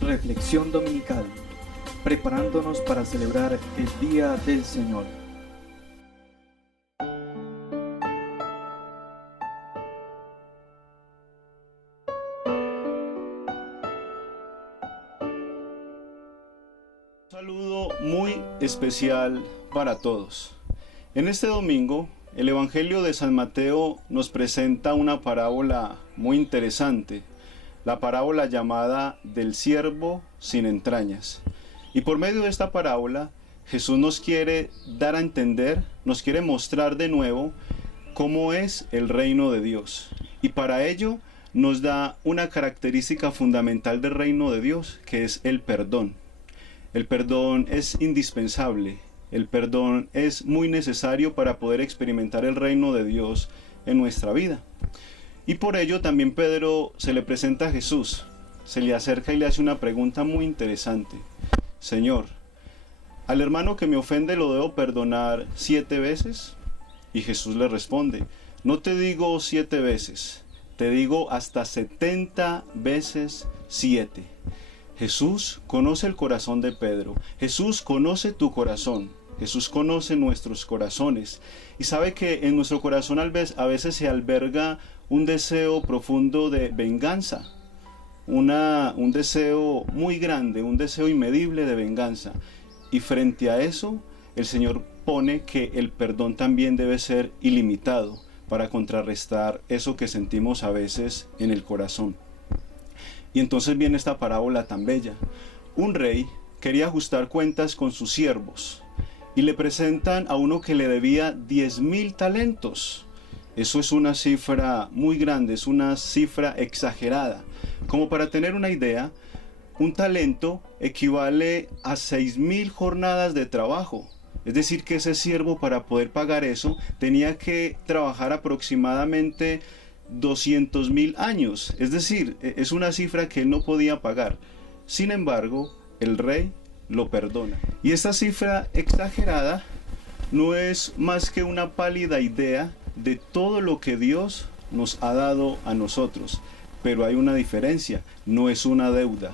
Reflexión dominical, preparándonos para celebrar el Día del Señor. Un saludo muy especial para todos. En este domingo, el Evangelio de San Mateo nos presenta una parábola muy interesante, la parábola llamada del siervo sin entrañas. Y por medio de esta parábola, Jesús nos quiere dar a entender, nos quiere mostrar de nuevo cómo es el reino de Dios. Y para ello nos da una característica fundamental del reino de Dios, que es el perdón. El perdón es indispensable, el perdón es muy necesario para poder experimentar el reino de Dios en nuestra vida. Y por ello también Pedro se le presenta a Jesús, se le acerca y le hace una pregunta muy interesante. Señor, ¿al hermano que me ofende lo debo perdonar 7 veces? Y Jesús le responde, no te digo 7 veces, te digo hasta 70 veces 7. Jesús conoce el corazón de Pedro, Jesús conoce tu corazón, Jesús conoce nuestros corazones y sabe que en nuestro corazón a veces se alberga un deseo profundo de venganza, un deseo muy grande, un deseo inmedible de venganza. Y frente a eso, el Señor pone que el perdón también debe ser ilimitado para contrarrestar eso que sentimos a veces en el corazón. Y entonces viene esta parábola tan bella. Un rey quería ajustar cuentas con sus siervos y le presentan a uno que le debía 10.000 talentos. Eso es una cifra muy grande, es una cifra exagerada. Como para tener una idea, un talento equivale a 6.000 jornadas de trabajo. Es decir, que ese siervo, para poder pagar eso, tenía que trabajar aproximadamente 200.000 años. Es decir, es una cifra que él no podía pagar. Sin embargo, el rey lo perdona. Y esta cifra exagerada no es más que una pálida idea de todo lo que Dios nos ha dado a nosotros. Pero hay una diferencia, no es una deuda,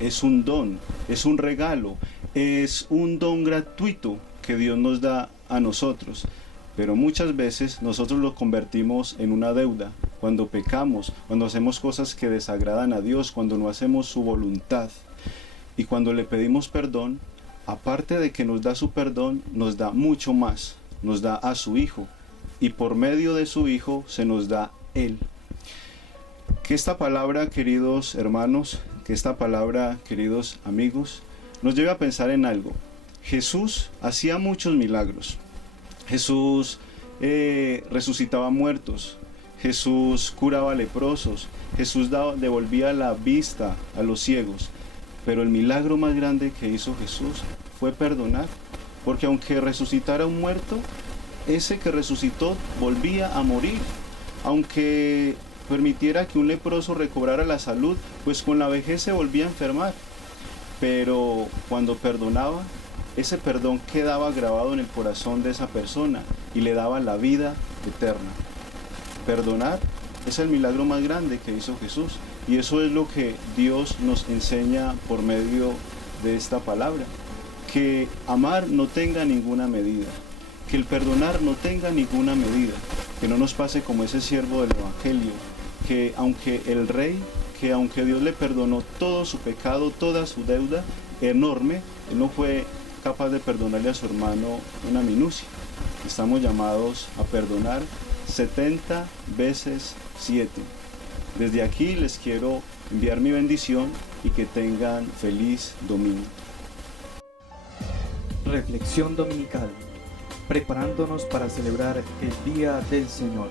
es un don, es un regalo, es un don gratuito que Dios nos da a nosotros. Pero muchas veces nosotros lo convertimos en una deuda, cuando pecamos, cuando hacemos cosas que desagradan a Dios, cuando no hacemos su voluntad. Y cuando le pedimos perdón, aparte de que nos da su perdón, nos da mucho más, nos da a su Hijo. Y por medio de su Hijo se nos da Él. Que esta palabra, queridos hermanos, que esta palabra, queridos amigos, nos lleve a pensar en algo. Jesús hacía muchos milagros. Jesús resucitaba muertos. Jesús curaba leprosos. Jesús devolvía la vista a los ciegos. Pero el milagro más grande que hizo Jesús fue perdonar. Porque aunque resucitara un muerto, ese que resucitó volvía a morir. Aunque permitiera que un leproso recobrara la salud, pues con la vejez se volvía a enfermar. Pero cuando perdonaba, ese perdón quedaba grabado en el corazón de esa persona y le daba la vida eterna. Perdonar es el milagro más grande que hizo Jesús, y eso es lo que Dios nos enseña por medio de esta palabra. Que amar no tenga ninguna medida, que el perdonar no tenga ninguna medida, que no nos pase como ese siervo del Evangelio, que aunque el rey, que aunque Dios le perdonó todo su pecado, toda su deuda enorme, él no fue capaz de perdonarle a su hermano una minucia. Estamos llamados a perdonar 70 veces 7. Desde aquí les quiero enviar mi bendición y que tengan feliz domingo. Reflexión dominical, preparándonos para celebrar el Día del Señor.